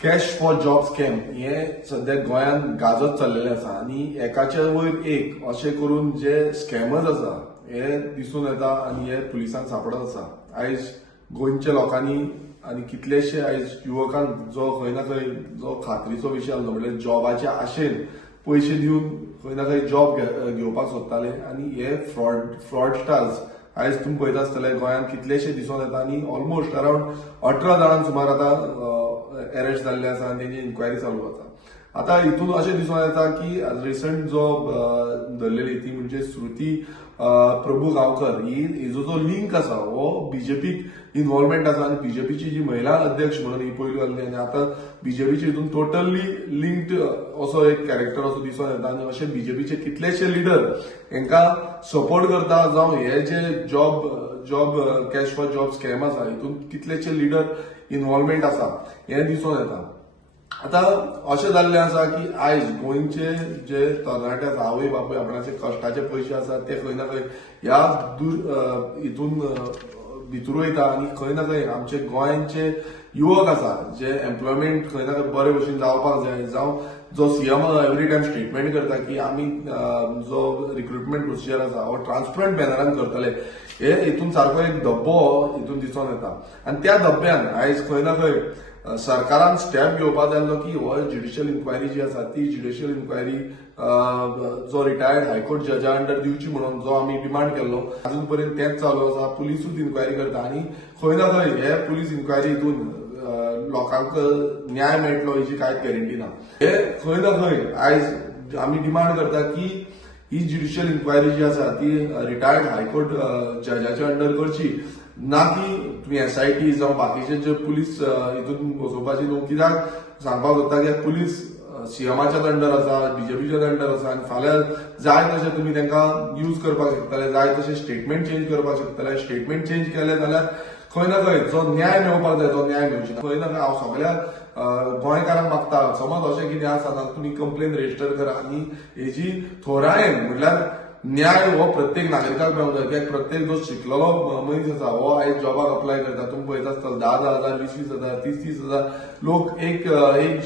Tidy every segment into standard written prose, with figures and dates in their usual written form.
Cash for job scam हे सध्या गोंयांत गाजत चाललेले आसा आणि एकाचे वयर एक अशें करून जे स्कॅमर्स आसा हे दिसून येता आणि हे पुलिसांक सापडत आसा. आयज गोंयच्या लोकांनी आणि कितलेशे आयज युवकांक जो खंय ना खंय जो खात्रीचो विशय आसलो म्हणजे जॉबाच्या आशेन पयशे दिवन खंय ना खंय जॉब घेवपाक सोदताले आणि हे फ्रॉडस्टार्स आयज तुम्ही पळयता आसतले गोंयांत कितलेशे दिसून येता आणि ऑलमोस्ट अराउंड 18 जाणांक सुमार आता अरेस्ट जाल्ले आसा आणि तेंची इन्क्वायरी चालू आसा. आता हितून अशें दिसून येता की रिसंट जो धरलेली ती म्हणजे श्रुती प्रभू गांवकर हिजो जो लिंक आसा हो बीजेपीक इन्व्हॉल्वमेंट आसा आणि बीजेपीची जी महिला अध्यक्ष म्हणून ही पयली जाल्ली आणि आता बीजेपीची हितून टोटली लिंक्ड असो एक कॅरेक्टर असो दिसून येता आणि अशे बीजेपीचे कितलेशे लिडर हांकां सपोर्ट करता जावं हे जे job cash for job scam आसा हितून कितलेशे लिडर इन्व्हॉल्वमेंट आसा हे दिसून येता. आता अशें जाल्लें आसा की आयज गोंयचे जे तरणाटे आसा आवय बापूय आपणाचे कश्टाचे पयशे आसा ते खंय ना खंय ह्या हितून भितर वयता आणि खंय ना खंय आमचे गोंयचे युवक आसा जे एम्प्लॉयमेंट खंय ना खंय बरे भशेन जावपाक जाय जावं जो सीएम एवरी टायम स्टेटमेंट करता की आमी जो रिक्रुटमेंट प्रोसिजर आसा हो ट्रान्सपरंट बॅनरान करतले हे हितून सारको एक धब्बो हितून दिसून येता. आणि त्या धब्ब्यान आयज खंय ना खंय सरकारान स्टेप घेवपाक जाल्लो की हो ज्युडिशियल इन्क्वायरी जी आसा ती ज्युडिशियल इन्क्वायरी जो रिटायर्ड हायकोर्ट जजा अंडर दिवची म्हणून जो आमी डिमांड केल्लो अजून पर्यंत तेच चालू आसा. पुलिसूच इन्क्वायरी करता आणि खंय ना खंय हे पुलीस इन्क्वायरी हितून लोकांक न्याय मेळटलो हेची कांयच गॅरंटी ना. हे खंय ना खंय आयज आमी डिमांड करता की ही ज्युडिशियल इन्क्वायरी जी आसा ती रिटायर्ड हायकोर्ट जजाच्या अंडर करची ना की तुम्ही एसआयटी जावं बाकीचे जे पुलीस हितून बसोवपाची न्हू. कित्याक सांगपाक सोदता की पुलीस सीएमाच्याच अंडर आसा बीजेपीच्याच अंडर आसा आणि फाल्यां जाय तशें तुम्ही तांकां यूज करपाक शकतले जाय तशें स्टेटमेंट चेंज करपाक शकतले. स्टेटमेंट चेंज केले जाल्यार खंय ना खंय जो न्याय मेळपाक जाय तो न्याय मेळची ना. खंय ना खंय हांव सगळ्या गोंयकारांक मागता समज अशें कितें आसा जाल्यार तुमी कंप्लेन रजिस्टर करा आणि हेजी थोरायेन म्हणल्यार न्याय हो प्रत्येक नागरिकाक मेळूंक जाय. कित्याक प्रत्येक जो शिकलेलो मनीस आसा हो आयज जॉबाक अप्लाय करता तुम्ही पळयता आसतले 10,000 20,000 30,000 लोक एक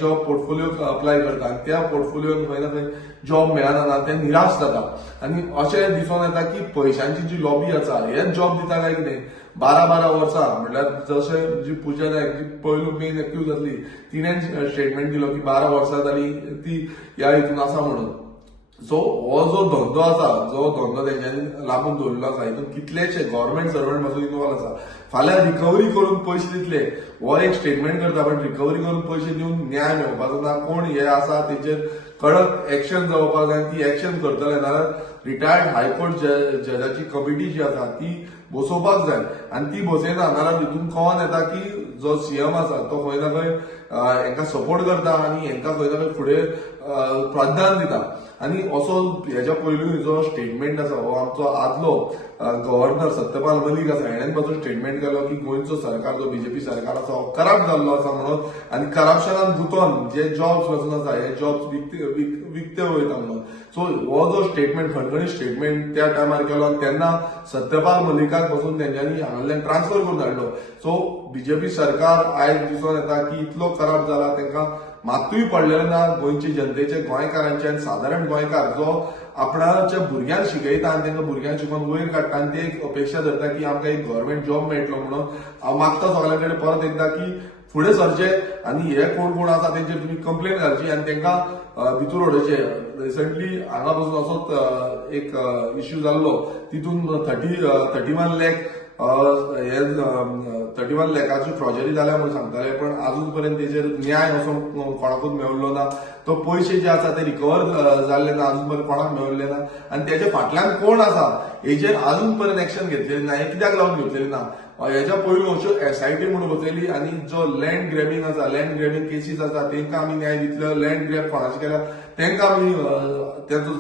जॉब पोर्टफोलिओ अप्लाय करता आणि त्या पोर्टफोलिओन खंय ना खंय जॉब मेळना ते निराश जाता. आणि अशें दिसून येता की पयशांची जी लॉबी आसा हेच जॉब दिता काय कितें 12 वर्सां म्हणल्यार जशें जी पुजा नायक जी पयलू मेन एक्यूज आसली तिणें स्टेटमेंट दिलो की 12 वर्सां जाली ती ह्या हितून आसा म्हणून. सो हो जो धंदो आसा जो धंदो तेंच्यांनी लागून दवरलेलो आसा हितून कितलेशे गव्हर्नमेंट सर्वंट पासून इन्वॉल्व आसा. फाल्यां रिकवरी करून पयशे दितले हो एक स्टेटमेंट करता पण रिकवरी करून पयशे दिवन न्याय मेळपाचो ना. कोण हे आसा तेचेर कडक एक्शन जावपाक जाय ती एक्शन करतले नाल्यार रिटायर्ड हायकोर्ट जजाची कमिटी जी आसा ती बसोवपाक जाय आणि ती बसयना नाल्यार हितून कळोन येता की जो सीएम आसा तो खंय ना खंय हांकां सपोर्ट करता आणि हांकां खंय ना खंय फुडें प्राधान्य दिता. आणि असो हेच्या पयलू जो स्टेटमेंट आसा हो आमचो आदलो गव्हर्नर सत्यपाल मलीक आसा हेणेन पासून स्टेटमेंट केलो की गोंयचो सरकार जो बीजेपी सरकार आसा हो करप्ट जाल्लो आसा म्हणून आणि करप्शनान गुंतोवन जे जॉब्स वचून आसा हे जॉब्स विकते वयता म्हणून. सो हो जो स्टेटमेंट खणखणीत स्टेटमेंट त्या टायमार केलो आणि तेन्ना सत्यपाल मलिकाक पासून तेंच्यांनी हांगांतल्यान ट्रान्सफर करून धाडलो. सो बीजेपी सरकार आयज दिसून येता की इतलो करप्ट जाला तांकां मातूय पडलेलो ना गोंयचे जनतेचे गोंयकारांचे आणि साधारण गोंयकार जो आपणाच्या भुरग्यांक शिकयता आणि तांकां भुरग्यांक शिकोवन वयर काडटा आणि ते एक अपेक्षा धरता की आमकां एक गव्हर्नमेंट जॉब मेळटलो म्हणून. हांव मागता सगळ्यां कडेन परत एकदा की फुडें सरचे आणि हे कोण आसा तेंचेर तुमी कंप्लेन घालची आणि तांकां भितर उडोवचे. रिसंटली हांगा पासून असोच एक इश्यू जाल्लो तितून 31 लाख हे 31 लाखाची फ्रॉजरी जाल्या म्हणून सांगताले पण अजून पर्यंत तेचेर न्याय असो कोणाकूच मेळिल्लो ना. तो पयशे जे आसा ते रिकवर जाल्ले ना अजून पर्यंत कोणाक मेळिल्ले ना आणि तेच्या फाटल्यान कोण आसा हेचेर अजून पर्यंत एक्शन घेतलेली ना. हे कित्याक लागून घेतलेली ना हेच्या पयलू अश्यो एसआयटी म्हणून बसयली आणि जो लँड ग्रॅबिंग आसा लँड ग्रॅबिंग केसीस आसा तांकां आमी न्याय दितलो. लँड ग्रॅब कोणाचे केल्या तांकां आमी तेचो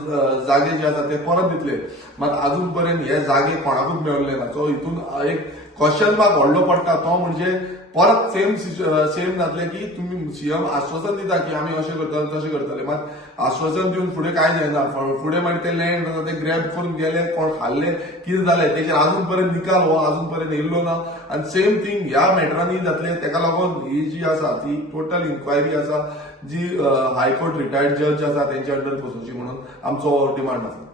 जागे जे आसा ते परत दितले मात अजून पर्यंत हे जागे कोणाकूच मेळिल्ले ना. सो हितून एक क्वेश्चन मार्क व्हडलो पडटा तो म्हणजे परत सेम जातले की तुम्ही सीएम आश्वासन दिता की आम्ही असे करतले तसे करतले मात आश्वासन दिवन फुडें काय जायना फुडें मागीर ते लँड आसा ते ग्रॅब करून गेले कोण खाल्ले कितें जालें तेचेर अजून पर्यंत निकाल हो अजून पर्यंत येयल्लो ना आनी सेम थिंग ह्या मॅटरांनी जातले तेका लागून ही जी आसा ती टोटल इन्क्वायरी आसा जी हायकोर्ट रिटायर्ड जज आसा तेंच्या अंडर बसोवची म्हणून आमचो डिमांड आसा.